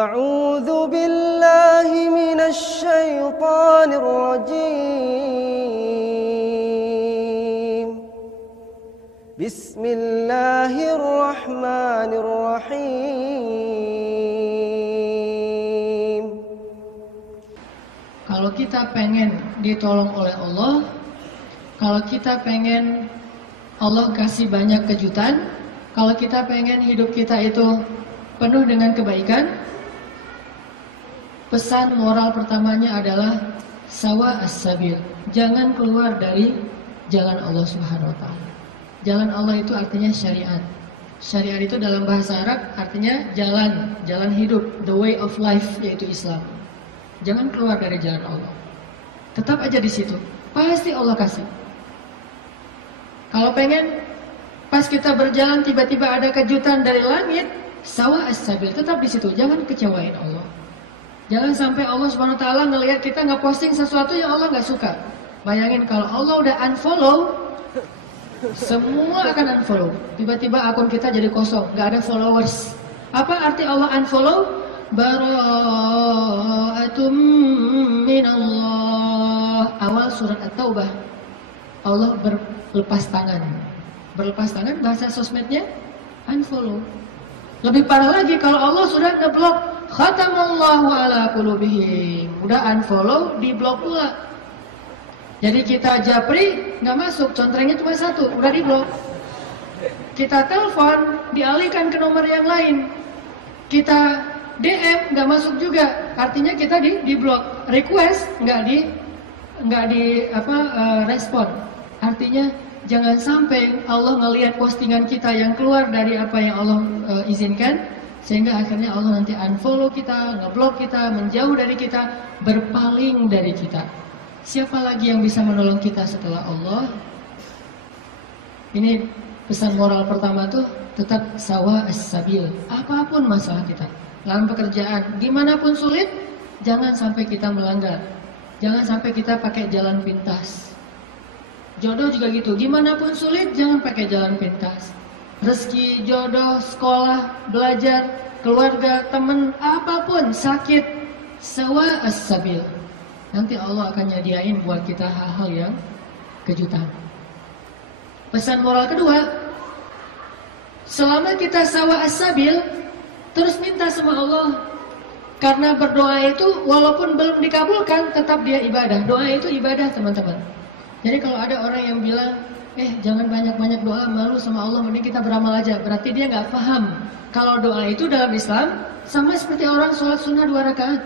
أعوذ بالله من الشيطان الرجيم بسم الله الرحمن الرحيم. Kalau kita pengen ditolong oleh Allah, kalau kita pengen Allah kasih banyak kejutan, kalau kita pengen hidup kita itu penuh dengan kebaikan, pesan moral pertamanya adalah sawa as-sabil. Jangan keluar dari jalan Allah Subhanahu wa taala. Jalan Allah itu artinya syariat. Syariat itu dalam bahasa Arab artinya jalan hidup, the way of life, yaitu Islam. Jangan keluar dari jalan Allah. Tetap aja di situ. Pasti Allah kasih. Kalau pengen pas kita berjalan tiba-tiba ada kejutan dari langit, sawa as-sabil, tetap di situ. Jangan kecewain Allah. Jangan sampai Allah Subhanahu wa taala ngelihat kita nge-posting sesuatu yang Allah nggak suka. Bayangin kalau Allah udah unfollow, semua akan unfollow. Tiba-tiba akun kita jadi kosong, nggak ada followers. Apa arti Allah unfollow? Bara'atum minallah. Awal surat At-Taubah. Allah berlepas tangan. Berlepas tangan bahasa sosmednya unfollow. Lebih parah lagi kalau Allah sudah ngeblok, khatamallahu ala qulubihim. Udah unfollow, diblok pula. Jadi kita japri nggak masuk, contrengnya cuma satu, udah diblok. Kita telepon, dialihkan ke nomor yang lain. Kita DM nggak masuk juga, artinya kita diblok. Request nggak di respon. Artinya jangan sampai Allah ngelihat postingan kita yang keluar dari apa yang Allah izinkan, sehingga akhirnya Allah nanti unfollow kita, ngeblok kita, menjauh dari kita, berpaling dari kita. Siapa lagi yang bisa menolong kita setelah Allah? Ini pesan moral pertama tuh, tetap sawa as-sabil. Apapun masalah kita, dalam pekerjaan, dimanapun sulit, jangan sampai kita melanggar. Jangan sampai kita pakai jalan pintas. Jodoh juga gitu, gimana pun sulit jangan pakai jalan pintas. Rezeki, jodoh, sekolah, belajar, keluarga, teman, apapun, sakit, sawa as-sabil. Nanti Allah akan nyediain buat kita hal-hal yang kejutan. Pesan moral kedua, selama kita sawa as-sabil, terus minta sama Allah. Karena berdoa itu walaupun belum dikabulkan, tetap dia ibadah. Doa itu ibadah, teman-teman. Jadi kalau ada orang yang bilang, jangan banyak-banyak doa, malu sama Allah, mending kita beramal aja. Berarti dia nggak paham. Kalau doa itu dalam Islam sama seperti orang sholat sunnah 2 rakaat.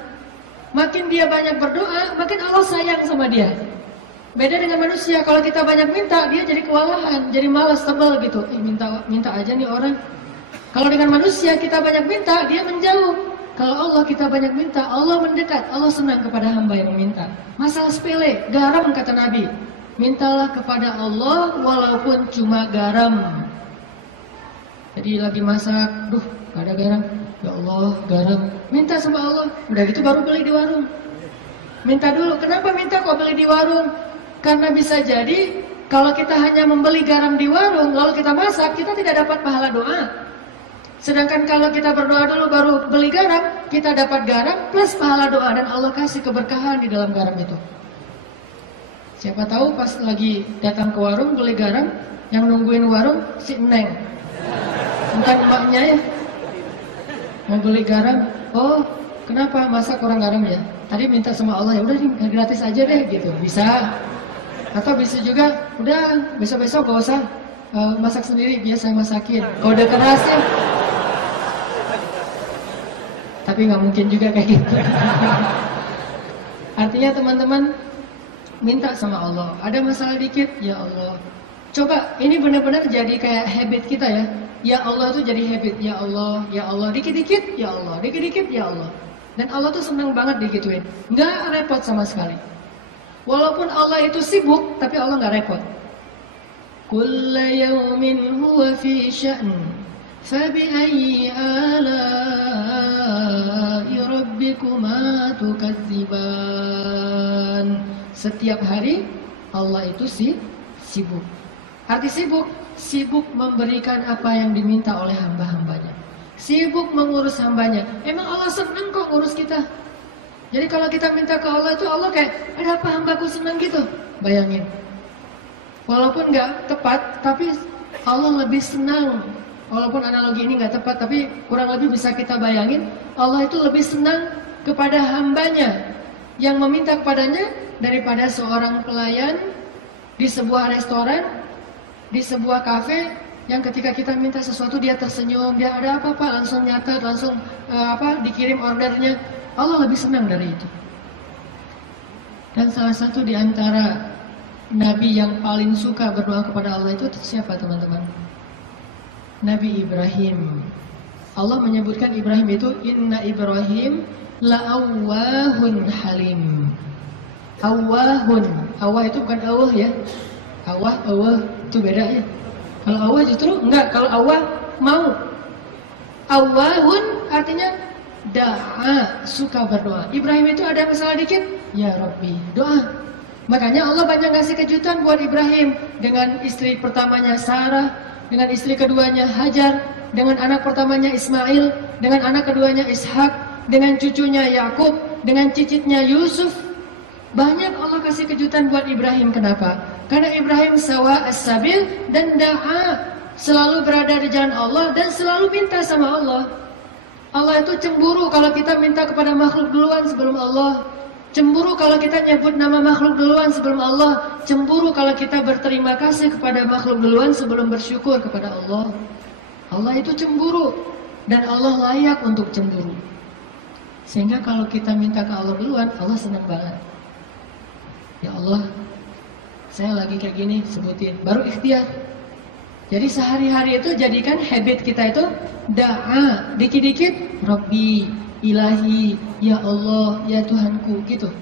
Makin dia banyak berdoa, makin Allah sayang sama dia. Beda dengan manusia, kalau kita banyak minta, dia jadi kewalahan, jadi malas, tebal gitu. Minta aja nih orang. Kalau dengan manusia kita banyak minta, dia menjauh. Kalau Allah kita banyak minta, Allah mendekat. Allah senang kepada hamba yang meminta. Masalah sepele, garam kata Nabi. Mintalah kepada Allah walaupun cuma garam. Jadi lagi masak, gak ada garam. Ya Allah, garam. Minta sama Allah. Udah gitu baru beli di warung. Minta dulu. Kenapa minta kok beli di warung? Karena bisa jadi kalau kita hanya membeli garam di warung, lalu kita masak, kita tidak dapat pahala doa. Sedangkan kalau kita berdoa dulu baru beli garam, kita dapat garam plus pahala doa, dan Allah kasih keberkahan di dalam garam itu. Siapa tahu pas lagi datang ke warung beli garam, yang nungguin warung si Neng, bukan emaknya ya. Mau beli garam, oh kenapa masak kurang garam ya? Tadi minta sama Allah, ya udah gratis aja deh gitu, bisa. Atau bisa juga, udah besok-besok gak usah masak sendiri, biar saya masakin. Kode kerasnya. Tapi nggak mungkin juga kayak gitu. Artinya teman-teman, minta sama Allah. Ada masalah dikit, ya Allah. Coba ini benar-benar jadi kayak habit kita ya. Ya Allah itu jadi habit. Ya Allah, ya Allah. Dikit-dikit, ya Allah. Dikit-dikit, ya Allah. Dan Allah tuh senang banget digituin. Nggak repot sama sekali. Walaupun Allah itu sibuk, tapi Allah nggak repot. Kulla yawmin huwa fi sya'n. Fabi'ayyi ala'i rabbikuma tukadziban. Setiap hari Allah itu sibuk. Arti sibuk memberikan apa yang diminta oleh hamba-hambanya. sibuk mengurus hambanya. Emang Allah senang kok ngurus kita. Jadi kalau kita minta ke Allah itu Allah kayak, ada apa hambaku senang gitu. Bayangin. Walaupun nggak tepat, tapi Allah lebih senang. Walaupun analogi ini nggak tepat, tapi kurang lebih bisa kita bayangin. Allah itu lebih senang kepada hambanya yang meminta kepadanya daripada seorang pelayan di sebuah restoran, di sebuah kafe, yang ketika kita minta sesuatu dia tersenyum, dia ada apa Pak, langsung nyatet, langsung dikirim ordernya. Allah lebih senang dari itu. Dan salah satu di antara Nabi yang paling suka berdoa kepada Allah itu siapa teman-teman? Nabi Ibrahim. Allah menyebutkan Ibrahim itu Inna Ibrahim la'awwahun halim. Awwahun. Awwah itu bukan awah ya. Awah itu beda ya. Kalau awah justru enggak. Kalau awah mau. Awwahun artinya da'a, suka berdoa. Ibrahim itu ada masalah dikit, ya Rabbi, doa. Makanya Allah banyak ngasih kejutan buat Ibrahim. Dengan istri pertamanya Sarah, dengan istri keduanya Hajar, dengan anak pertamanya Ismail, dengan anak keduanya Ishak, dengan cucunya Yakub, dengan cicitnya Yusuf. Banyak Allah kasih kejutan buat Ibrahim. Kenapa? Karena Ibrahim sawa as-sabil dan da'a, selalu berada di jalan Allah dan selalu minta sama Allah. Allah itu cemburu kalau kita minta kepada makhluk duluan sebelum Allah. Cemburu kalau kita nyebut nama makhluk duluan sebelum Allah. Cemburu kalau kita berterima kasih kepada makhluk duluan sebelum bersyukur kepada Allah. Allah itu cemburu dan Allah layak untuk cemburu. Sehingga kalau kita minta ke Allah duluan, Allah senang banget. Ya Allah, saya lagi kayak gini, sebutin. Baru ikhtiar. Jadi sehari-hari itu jadikan habit kita itu da'a, dikit-dikit Rabbi, Ilahi, Ya Allah, Ya Tuhanku gitu.